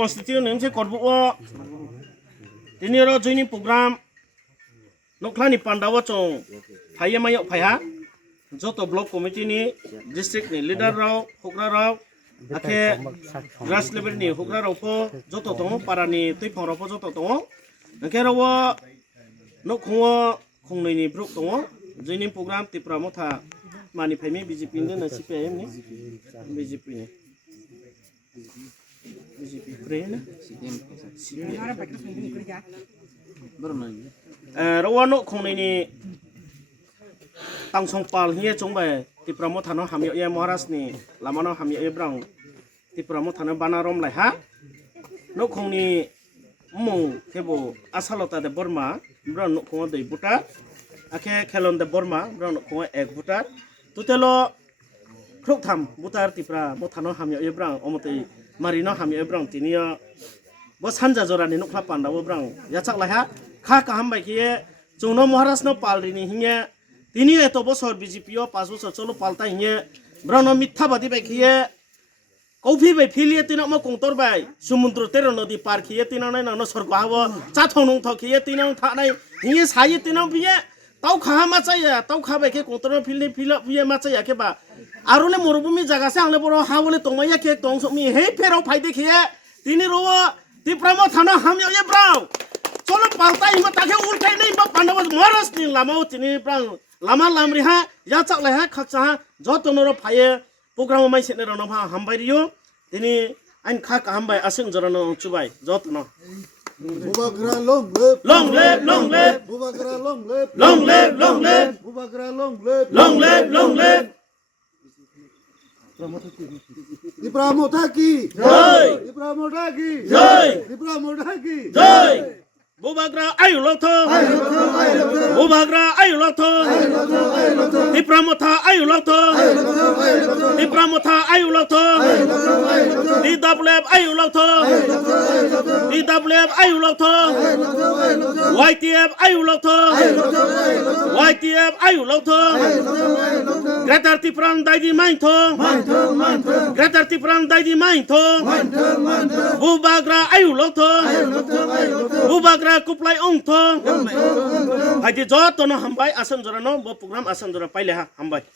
constitution ni se korbu o tini ro joining program noklani pandawa chong phaiya mayo phaiha joto block committee ni district ni leader rao hokra rao ake grass level ni hokra rao po joto tongo para ni tuipong rao po joto tongo nake rao nokho khongnoi ni bruk tongo joining program tipra motha mani phaimi BJP ni na CPIM ni BJP ni BJP pre na rawano khongnoi ni tangsong pal hiye chongbai tipramo thano hamyo ye maharaj ni lamano hamyo ye brang tipramo thano banarom lai ha no khongni mung kebo asalota de burma brang no khong dei buta ake khelon de burma brang no khong ek buta tutelo krok tham butar tipra mo thano hamyo ye brang omotei marino hamyo ye brang tinia bo sanja jorani no khla panda bo brang yachak lai ha kha kaham bai kiye chungno maharaj no palrini hiye তিনি এত বছর বিজেপিও 5 বছর চলো পাল্টা হিয়ে brown মিথ্যা বাদী by খিয়ে কৌফি by ফিলিয়ে তিন ম কংতর বাই সমুদ্র তের নদী পার খিয়ে তিন নাই ন সরগ হাব চা থনং থ খিয়ে তিন থানাই হিয়ে সাই তিন বিয়ে তাও খাহা মাচাইয়া তাও খাবাই কে কংতর ফিলনি ফিল বিয়ে মাচাইয়া কে বা আরলে মরুভূমি জায়গাছে আংলে বড় হা বলে তমাইয়া কে তং সমি হে ফেরাও ফাইদে খিয়ে তিনি রো তিপ্রাম থানা হামিয়া এ ব্রাউ চলো পাল্টা হিমা তাকে উল্টাই নাই বা পান্ডব মহারাজ নি লামাও তিনি brow lama lamri ha ya chak lai ha khak cha joto noro phaye program mai sene ro no ha hambai riyo tini ain khak hambai asin jorano chubai joto no Bubagra long live Bubagra long live Bubagra long live Dipramotha ki jai Dipramotha ki jai Dipramotha ki jai Bubagra ayu lokto Bubagra ayu lokto Dipramotha ayu lokto Dipramotha ayu lokto DWF ayu lokto DWF ayu lokto YTF ayu lokto YTF ayu lokto Greater Tipram daidi mainto Greater Tipram daidi mainto Bubagra ayu lokto Bubagra kuplai ong thong haji joto no hambai asan jora no bo program asan jora paile ha hambai